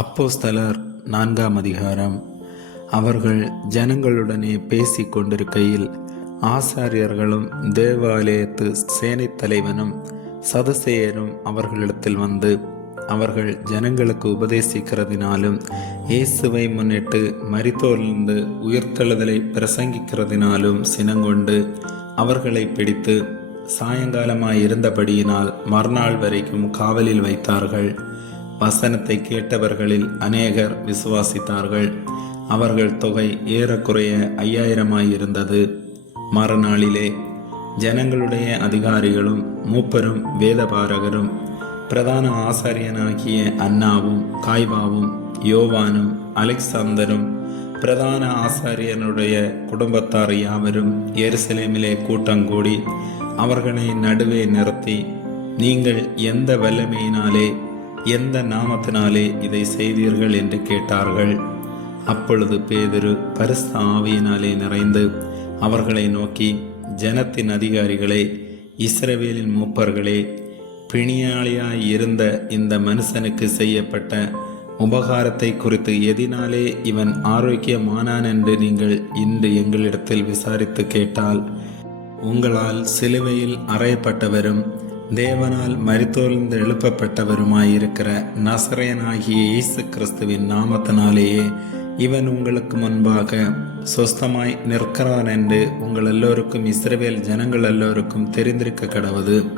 அப்போஸ்தலர் நான்காம் அதிகாரம். அவர்கள் ஜனங்களுடனே பேசி கொண்டிருக்கையில் ஆசாரியர்களும் தேவாலயத்து சேனைத் தலைவனும் சதுசேயரும் அவர்களிடத்தில் வந்து அவர்கள் ஜனங்களுக்கு உபதேசிக்கிறதினாலும் இயேசுவை முன்னிட்டு மரித்தோர்ந்து உயிர்த்தெழுதலை பிரசங்கிக்கிறதினாலும் சினங்கொண்டு அவர்களை பிடித்து சாயங்காலமாய் இருந்தபடியினால் மறுநாள் வரைக்கும் காவலில் வைத்தார்கள். வசனத்தை கேட்டவர்களில் அநேகர் விசுவாசித்தார்கள். அவர்கள் தொகை ஏறக்குறைய ஐயாயிரமாயிருந்தது. மறுநாளிலே ஜனங்களுடைய அதிகாரிகளும் மூப்பரும் வேதபாரகரும் பிரதான ஆசாரியனாகிய அன்னாவும் காய்பாவும் யோவானும் அலெக்சாந்தரும் பிரதான ஆசாரியனுடைய குடும்பத்தார் யாவரும் எருசலேமிலே கூட்டங்கூடி அவர்களை நடுவே நிறுத்தி நீங்கள் எந்த வல்லமையினாலே எந்த நாமத்தினாலே இதை செய்தீர்கள் என்று கேட்டார்கள். அப்பொழுது பேதுரு பரிசு ஆவியினாலே நிறைந்து அவர்களை நோக்கி ஜனத்தின் அதிகாரிகளே இஸ்ரவேலின் மூப்பர்களே பிணியாளியாய் இருந்த இந்த மனுஷனுக்கு செய்யப்பட்ட உபகாரத்தை குறித்து எதினாலே இவன் ஆரோக்கியமானான் என்று நீங்கள் இன்று எங்களிடத்தில் விசாரித்து கேட்டால் உங்களால் சிலுவையில் அறையப்பட்டவரும் தேவனால் மரித்தோர்ந்து எழுப்பப்பட்டவருமாயிருக்கிற நசரேயனாகிய இயேசு கிறிஸ்துவின் நாமத்தினாலேயே இவன் உங்களுக்கு முன்பாக சொஸ்தமாய் நிற்கிறான் என்று உங்கள் எல்லோருக்கும் இஸ்ரவேல் ஜனங்கள் எல்லோருக்கும் தெரிந்திருக்க கடவுது.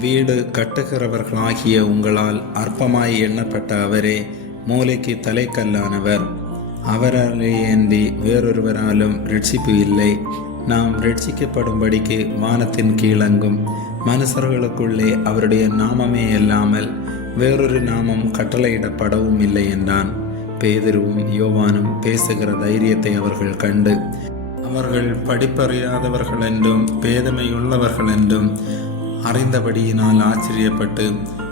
வீடு கட்டுகிறவர்களாகிய உங்களால் அற்பமாய் எண்ணப்பட்ட அவரே மூளைக்கு தலைக்கல்லானவர். அவராலே ஏந்தி வேறொருவராலும் ரட்சிப்பு இல்லை. நாம் ரட்சிக்கப்படும்படிக்கு வானத்தின் கீழங்கும் மனுஷர்களுக்குள்ளே அவருடைய நாமமே இல்லாமல் வேறொரு நாமம் கட்டளையிடப்படவும் இல்லை என்றான். பேதிருவும் யோவானும் பேசுகிற தைரியத்தை அவர்கள் கண்டு அவர்கள் படிப்பறியாதவர்கள் என்றும் பேதமையுள்ளவர்கள் என்றும் அறிந்தபடியினால் ஆச்சரியப்பட்டு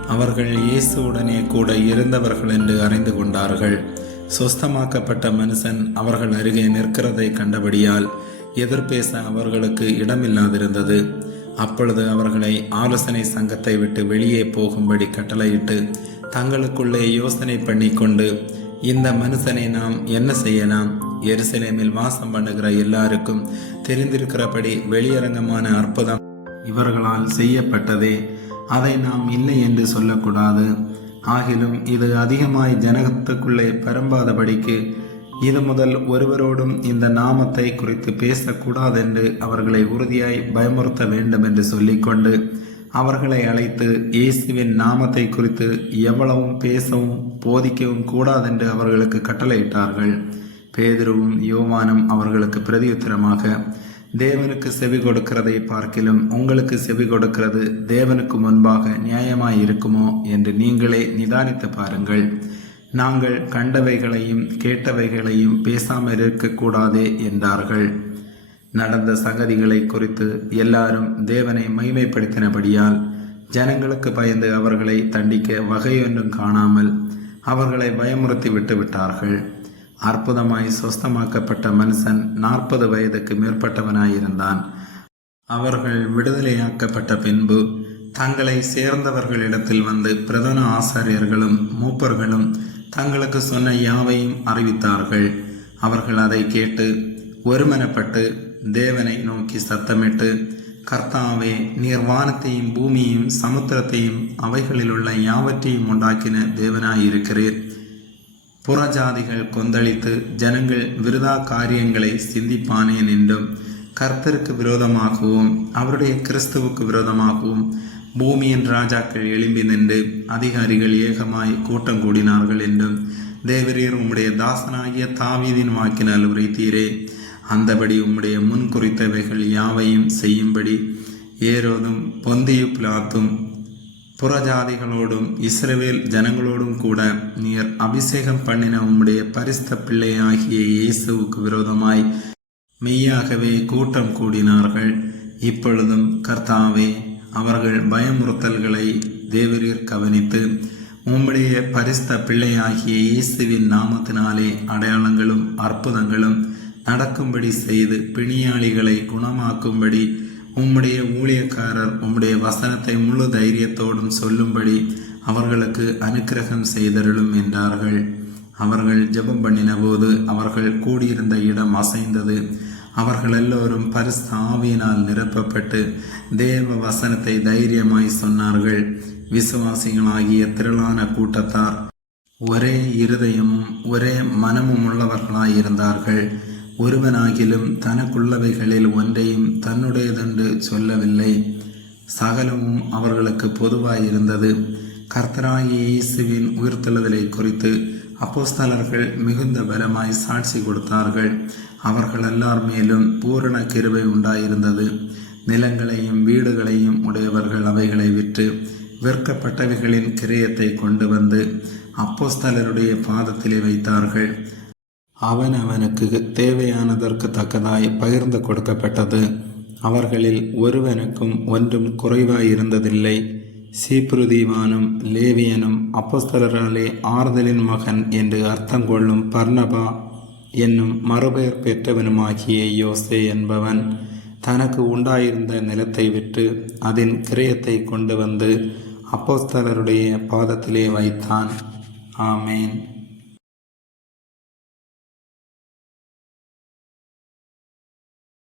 அவர்கள் இயேசுவுடனே கூட இருந்தவர்கள் என்று அறிந்து கொண்டார்கள். சொஸ்தமாக்கப்பட்ட மனுஷன் அவர்கள் அருகே நிற்கிறதை கண்டபடியால் எதிர்பேச அவர்களுக்கு இடமில்லாதிருந்தது. அப்பொழுது அவர்களை ஆலோசனை சங்கத்தை விட்டு வெளியே போகும்படி கட்டளையிட்டு தங்களுக்குள்ளே யோசனை பண்ணி கொண்டு இந்த மனுஷனை நாம் என்ன செய்யலாம்? எருசலேமில் வாசம் பண்ணுகிற எல்லாருக்கும் தெரிந்திருக்கிறபடி வெளியரங்கமான அற்புதம் இவர்களால் செய்யப்பட்டதே. அதை நாம் இல்லை என்று சொல்லக்கூடாது. ஆகிலும் இது அதிகமாய் ஜனகத்துக்குள்ளே பரம்பாதபடிக்கு இது முதல் ஒருவரோடும் இந்த நாமத்தை குறித்து பேசக்கூடாதென்று அவர்களை உறுதியாய் பயமுறுத்த வேண்டும் என்று சொல்லிக்கொண்டு அவர்களை அழைத்து இயேசுவின் நாமத்தை குறித்து எவ்வளவும் பேசவும் போதிக்கவும் கூடாதென்று அவர்களுக்கு கட்டளையிட்டார்கள். பேதுருவும் யோவானும் அவர்களுக்கு பிரதியுத்தரமாக தேவனுக்கு செவி கொடுக்கிறதை பார்க்கிலும் உங்களுக்கு செவி கொடுக்கிறது தேவனுக்கு முன்பாக நியாயமாய் இருக்குமோ? என்று நீங்களே நிதானித்து பாருங்கள். நாங்கள் கண்டவைகளையும் கேட்டவைகளையும் பேசாமல் இருக்கக்கூடாதே என்றார்கள். நடந்த சங்கதிகளை குறித்து எல்லாரும் தேவனை மைமைப்படுத்தினபடியால் ஜனங்களுக்கு பயந்து அவர்களை தண்டிக்க வகையொன்றும் காணாமல் அவர்களை பயமுறுத்தி விட்டுவிட்டார்கள். அற்புதமாய் சொஸ்தமாக்கப்பட்ட மனுஷன் நாற்பது வயதுக்கு மேற்பட்டவனாயிருந்தான். அவர்கள் விடுதலையாக்கப்பட்ட பின்பு தங்களை சேர்ந்தவர்களிடத்தில் வந்து பிரதான ஆசாரியர்களும் மூப்பர்களும் தங்களுக்கு சொன்ன யாவையும் அறிவித்தார்கள். அவர்கள் அதை கேட்டு ஒருமனப்பட்டு தேவனை நோக்கி சத்தமிட்டு கர்த்தாவே நீர் வானத்தையும் பூமியையும் சமுத்திரத்தையும் அவைகளில் உள்ள யாவற்றையும் உண்டாக்கின தேவனாயிருக்கிறீர். புறஜாதிகள் கொந்தளித்து ஜனங்கள் விருதா காரியங்களை சிந்திப்பானேன் என்றும் கர்த்தருக்கு விரோதமாகவும் அவருடைய கிறிஸ்துவுக்கு விரோதமாகவும் பூமியின் ராஜாக்கள் எழும்பி நின்று அதிகாரிகள் ஏகமாய் கூட்டம் கூடினார்கள் என்றும் தேவரீர் உம்முடைய தாசனாகிய தாவீதின் வாக்கினால் உரைத்தீரே. அந்தபடி உம்முடைய முன் குறித்தவைகள் யாவையும் செய்யும்படி ஏரோதும் பொந்தியு பிளாத்தும் புறஜாதிகளோடும் இஸ்ரவேல் ஜனங்களோடும் கூட நீர் அபிஷேகம் பண்ணின உம்முடைய பரிஸ்த பிள்ளையாகிய இயேசுவுக்கு விரோதமாய் மெய்யாகவே கூட்டம் கூடினார்கள். இப்பொழுதும் கர்த்தாவே அவர்கள் பயமுறுத்தல்களை தேவரீர் கவனித்து உம்முடைய பரிஸ்த பிள்ளையாகிய இயேசுவின் நாமத்தினாலே அடையாளங்களும் அற்புதங்களும் நடக்கும்படி செய்து பிணியாளிகளை குணமாக்கும்படி உம்முடைய ஊழியக்காரர் உம்முடைய வசனத்தை முழு தைரியத்தோடும் சொல்லும்படி அவர்களுக்கு அனுக்கிரகம் செய்தருளும் என்றார்கள். அவர்கள் ஜெபம் பண்ணினபோது அவர்கள் கூடியிருந்த இடம் அசைந்தது. அவர்கள் எல்லோரும் பரிசு ஆவியினால் நிரப்பப்பட்டு தேவ வசனத்தை தைரியமாய் சொன்னார்கள். விசுவாசிகளாகிய திரளான கூட்டத்தார் ஒரே இருதயமும் ஒரே மனமும் உள்ளவர்களாயிருந்தார்கள் ஒருவனாகிலும் தனக்குள்ளவைகளில் ஒன்றையும் தன்னுடையதென்று சொல்லவில்லை. சகலமும் அவர்களுக்கு பொதுவாயிருந்தது. கர்த்தராகிய இயேசுவின் உயிர்த்தெழுதலை குறித்து அப்போஸ்தலர்கள் மிகுந்த பலமாய் சாட்சி கொடுத்தார்கள். அவர்கள் எல்லார் மேலும் பூரண கிருபை உண்டாயிருந்தது. நிலங்களையும் வீடுகளையும் உடையவர்கள் அவைகளை விற்று விற்கப்பட்டவைகளின் கிரயத்தை கொண்டு வந்து அப்போஸ்தலருடைய பாதத்திலே வைத்தார்கள். அவன் அவனுக்கு தேவையானதற்கு தக்கதாய் பகிர்ந்து கொடுக்கப்பட்டது. அவர்களில் ஒருவனுக்கும் ஒன்றும் குறைவாயிருந்ததில்லை. சீப்ருதீவானும் லேவியனும் அப்போஸ்தலராலே ஆறுதலின் மகன் என்று அர்த்தம் கொள்ளும் பர்ணபா என்னும் மறுபெயர் பெற்றவனுமாகிய யோசே என்பவன் தனக்கு உண்டாயிருந்த நிலத்தை விட்டு அதன் கிரயத்தை கொண்டு வந்து அப்போஸ்தலருடைய பாதத்திலே வைத்தான். ஆமேன்.